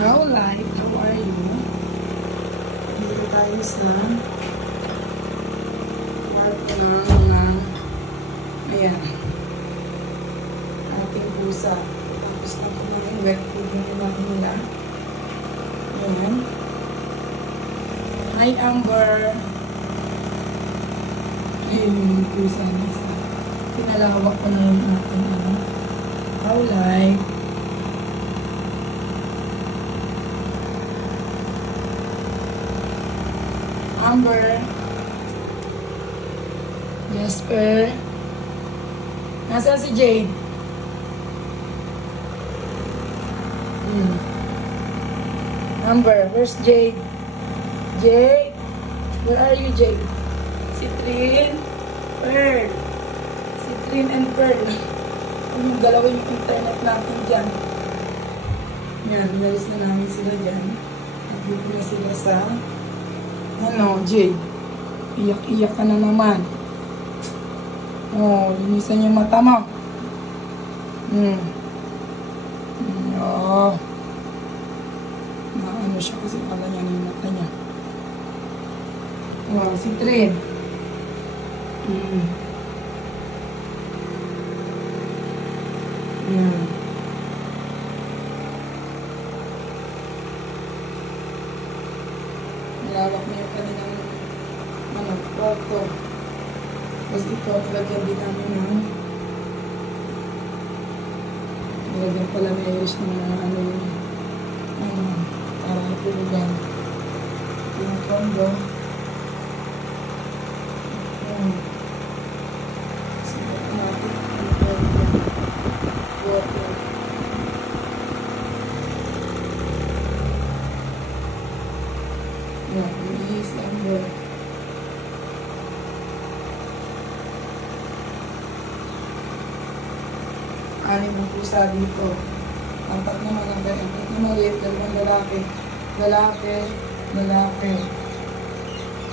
How light? How are you? Dito tayo sa kwarto ng mga ayan ating pusa. Tapos na po namin wet food na nila. Ayan. Hi Amber. Ayun yung pusa nisa. Pinalawak ko na yung ating how light. Amber. Jesper. Nasaan si Jade? Amber, where's Jade? Jade? Where are you, Jade? Citrin? Pearl. Citrin and Pearl. Yung galawin yung internet natin dyan. Yan, nalis na namin sila dyan. At dito na sila sa ano, Jade. Iyak-iyak ka na naman. Oh, linisan yung mata mo. Oh. Naano siya kasi pala niya yung mata niya. Oh, si Trin. Yan. Nalawak niya yung kanilang kwarto. Tapos ito, lagyan din namin ng nilagyan pala na ayos ng mga para tulugan. Yung kondo. Siguro natin water. Yan, release and work. Anim ang pusa dito. Ang tatlo maganda. Ang tatlo maliit. Dalawang lalaki. Lalaki.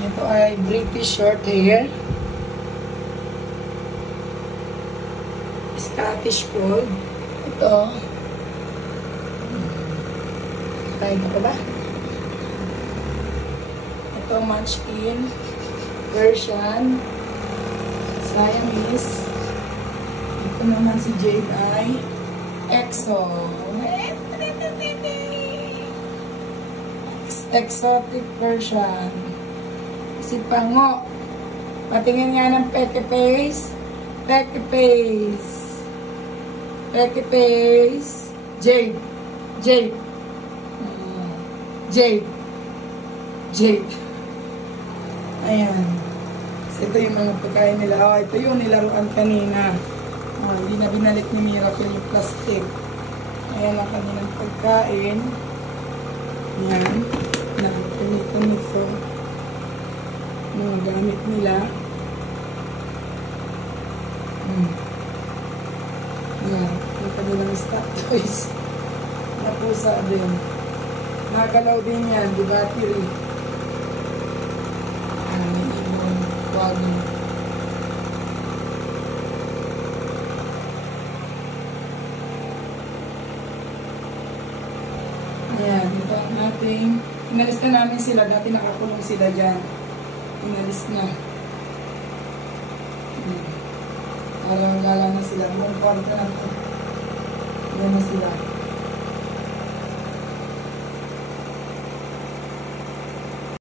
Ito ay British short hair. Scottish fold. Ito. Tayo na pa ba? Ito Munchkin. Persian. Siamese. Ito naman si Jade ay Exo. Exotic Persian. Si Pango. Patingin nga ng Peke Face. Peke Face. Peke Face. Jade. Jade. Jade. Jade. Ayan. Ito yung mga pagkain nila. Oh, ito yung nilaruan kanina. Oh, hindi na binalik ni Miracle yung plastic. Ayan ang kanilang pagkain. Ayan. Nagpunito-nito. Mga gamit nila. Ayan. Yung kanilang stock toys. Napusa din. Nakagalaw din yan. Di battery. Ayan. Yung ibon. Wagi. Ayan, ito ang ating, inalis na namin sila, dati nakakulong sila dyan. Inalis na. Alam-gala na sila, buong kwarto na ito. Ayan na sila.